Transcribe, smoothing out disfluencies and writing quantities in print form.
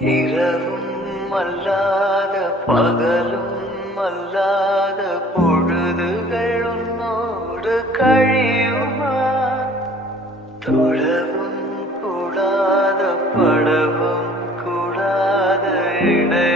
இரவும் அல்லாத பகலும் அல்லாத பொழுதுகள் உன்னோடு கழியுமா? தொழவும் கூடாத படவும் கூடாத இடை